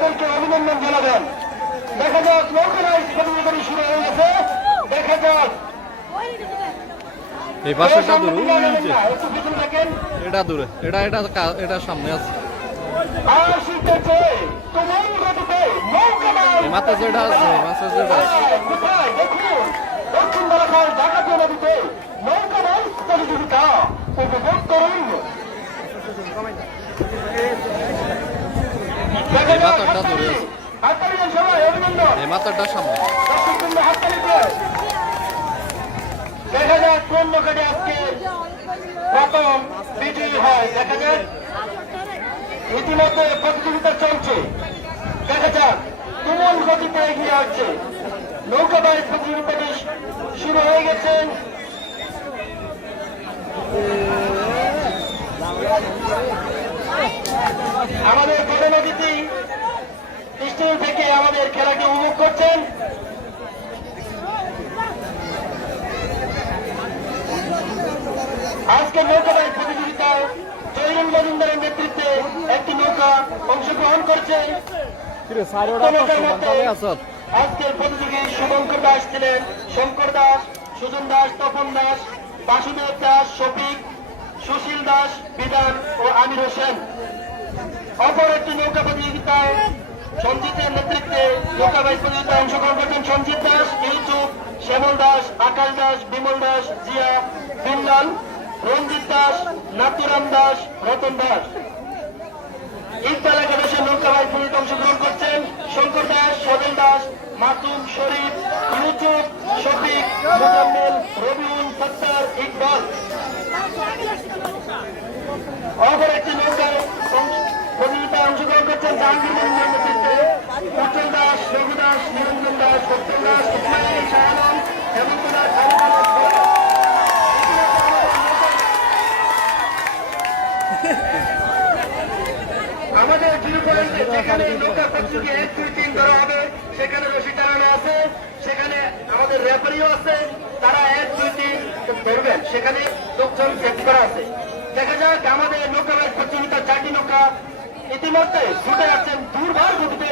তাদেরকে অভিনন্দন জানাবেন। দেখা যাক নৌকা বাইচ প্রতিযোগিতা শুরু হয়ে গেছে। দেখা যাক এই পাশেটা দূরে, একটু পিছনে থাকেন। এটা দূরে, এটা সামনে আছে। আসিতেছে তোমার গতিতে নৌকা বাইচ। এই মাথা যেটা আছে, মাথা যেটা আছে কোথায় দেখুন, দক্ষিণ বারাখাল ডাকাতিয়া নদীতে নৌকা বাইচ প্রতিযোগিতা উপভোগ করুন। দেখা এই যাক মাথাটা দূরে আছে, হাততালির সবাই অভিনন্দন। এই মাথাটা সামনে। দর্শকবৃন্দ হাততালি দিয়ে দেখা যাক কোন নৌকাটি আজকে প্রথম বিজয়ী হয়। দেখা যাক ইতিমধ্যে প্রতিযোগিতা চলছে। দেখা যাক তুমুল গতিতে এগিয়ে আসছে নৌকা বাইচ প্রতিযোগিতাটি শুরু হয়ে গেছে। আমাদের প্রধান অতিথি স্টেজ থেকে আমাদের খেলাটি উপভোগ করছেন। আজকে নৌকা বাইচ প্রতিযোগিতায় জয়নুল মজুমদারের নেতৃত্বে একটি নৌকা অংশগ্রহণ করছে। আজকের প্রতিযোগী শুভঙ্কর দাস ছিলেন, শঙ্কর দাস, সুজন দাস, তপন দাস, বাসুদেব দাস, শফিক, সুশীল দাস, বিধান ও আমির হোসেন। অপর একটি নৌকা প্রতিযোগিতায় সঞ্জিতের নেতৃত্বে নৌকা বাইচ প্রতিযোগিতায় অংশগ্রহণ করছেন সঞ্জিত দাস, ইউসুফ, শ্যামল দাস, আকাশ দাস, বিমল দাস, জিয়া, বিমলাল, রঞ্জিত দাস, নাতুরাম দাস, রতন দাস। ইকবাল একাদশের নৌকা বাইচ প্রতিযোগিতায় অংশগ্রহণ করছেন শঙ্কর দাস, সজল দাস, মাসুম, শরীফ, ইউসুফ, শফিক, মুজাম্মেল, রবিউল, সত্তার, ইকবাল। অপর একটি নৌকায় প্রতিযোগিতায় অংশগ্রহণ করছেন জাহাঙ্গীর মন্দিরের নেতৃত্বে উজ্জ্বল দাস, রঘু দাস, নিরঞ্জন দাস, সত্যম দাস, ইসমাইল, শাহানম, হেমন্ত দাস, আমাদের জিরো পয়েন্টে যেখানে নৌকা প্রতিযোগী 1, 2, 3 ধরা হবে সেখানে রশি টানানো আছে, সেখানে আমাদের রেফারিও আছে, তারা 1, 2, 3 ধরবেন, সেখানে লোকজন সেট করা আছে। দেখা যাক আমাদের নৌকা বাইচ প্রতিযোগিতার 4টি নৌকা ইতিমধ্যে ছুটে যাচ্ছেন দুর্বার গতিতে।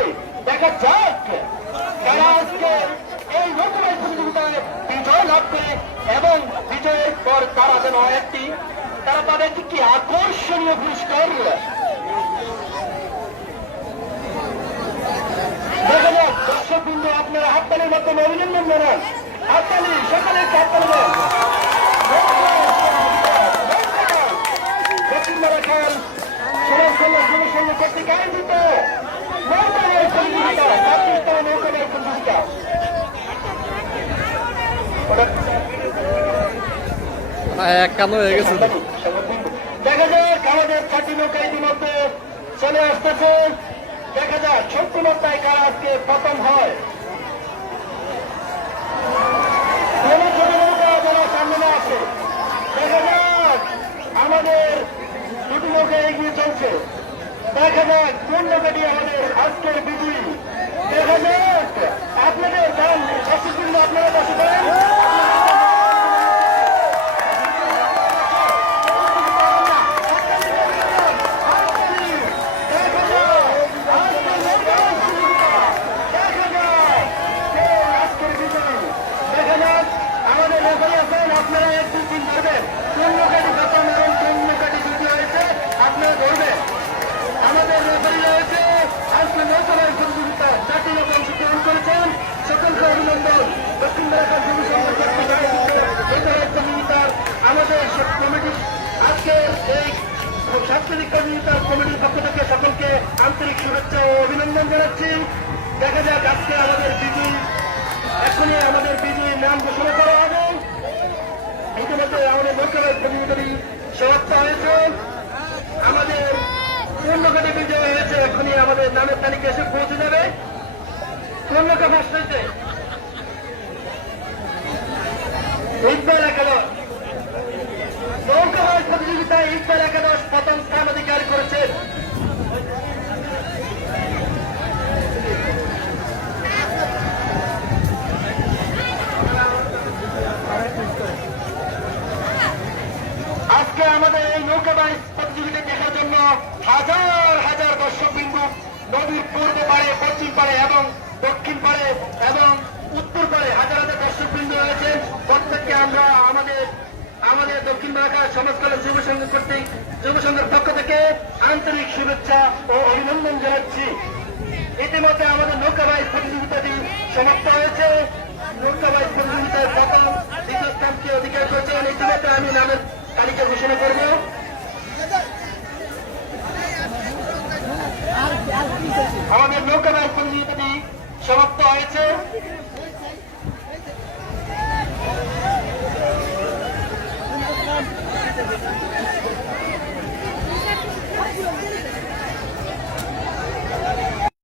দেখা যাক তারা আজকে এই নৌকা বাইচ প্রতিযোগিতায় বিজয় লাভ করে এবং বিজয়ের পর তারা যেন তারা পাবে একটি আকর্ষণীয় পুরস্কার। দেখা যাক দর্শক বিন্দু আপনারা হাততালির মাধ্যমে অভিনন্দন জানান। হাততালি, সকালে হাততালি দেন। দক্ষিণ বারাখাল সমাজকল্যাণ যুব সংঘ কর্তৃক আয়োজিত নৌকা বাইচ প্রতিযোগিতা, 25তম নৌকা বাইচ প্রতিযোগিতা। একান্ন হয়ে গেছে। দেখা যাক আমাদের 4টি নৌকা ইতিমধ্যে চলে আসতেছে। দেখা যাক শক্তিমত্তায় কারা আজকে প্রথম হয়। ছোট নৌকা যারা সামনে না আসে। দেখা যাক আমাদের 2টি নৌকা এগিয়ে চলছে। দেখা যাক কোন নৌকাটি আমাদের আজকের বিজয়ী। দেখা যাক আপনাদের যান দর্শকবৃন্দ আপনারা বসে করেন। আপনারা 1, 2, 3 ধরবেন, কোন নৌকাটি প্রথম এবং কোন নৌকাটি দ্বিতীয় হয়েছে আপনারা ধরবেন। আমাদের রেফারি রয়েছে আজকে নৌকা বাইচ প্রতিযোগিতা 4টি নৌকা অংশগ্রহণ করেছেন, সকলকে অভিনন্দন। দক্ষিণ বারাখাল যুব সংঘ কর্তৃক আয়োজিত নৌকা বাইচ প্রতিযোগিতার আমাদের কমিটি আজকে এই সাংস্কৃতিক প্রতিযোগিতার কমিটির পক্ষ থেকে সকলকে আন্তরিক শুভেচ্ছা ও অভিনন্দন জানাচ্ছি। দেখা যাক আজকে আমাদের বিজয়ী, এখনই আমাদের বিজয়ীর নাম ঘোষণা করা হবে। ইতিমধ্যে আমাদের নৌকা বাইচ প্রতিযোগিতাটি সমাপ্ত হয়েছে। আমাদের কোন নৌকাটি বিজয় হয়েছে এখনই আমাদের নামের তালিকা এসে পৌঁছে যাবে। কোন নৌকা ফার্স্ট হয়েছে? ইকবাল একাদশ। নৌকা বাইচ প্রতিযোগিতায় ইকবাল একাদশ প্রথম স্থান অধিকার করেছেন। আজকে আমাদের এই নৌকা বাইচ প্রতিযোগিতা দেখার জন্য হাজার হাজার দর্শক বিন্দু নদীর পূর্ব পাড়ে, পশ্চিম পাড়ে এবং দক্ষিণ পাড়ে এবং উত্তর পাড়ে হাজার হাজার দর্শকবৃন্দ রয়েছেন। প্রত্যেককে আমরা আমাদের দক্ষিণ এলাকার সমাজকল্যাণ যুব সংঘ কর্তৃক যুব সংঘের পক্ষ থেকে আন্তরিক শুভেচ্ছা ও অভিনন্দন জানাচ্ছি। ইতিমধ্যে আমাদের নৌকাবাইজ প্রতিযোগিতাটি সমাপ্ত হয়েছে। নৌকাবাইজ প্রতিযোগিতায় প্রথম দ্বিতীয় স্থানকে অধিকার করেছেন। ইতিমধ্যে আমি নামের তালিকা ঘোষণা করব। আমাদের নৌকাবাইজ প্রতিযোগিতাটি সমাপ্ত হয়েছে।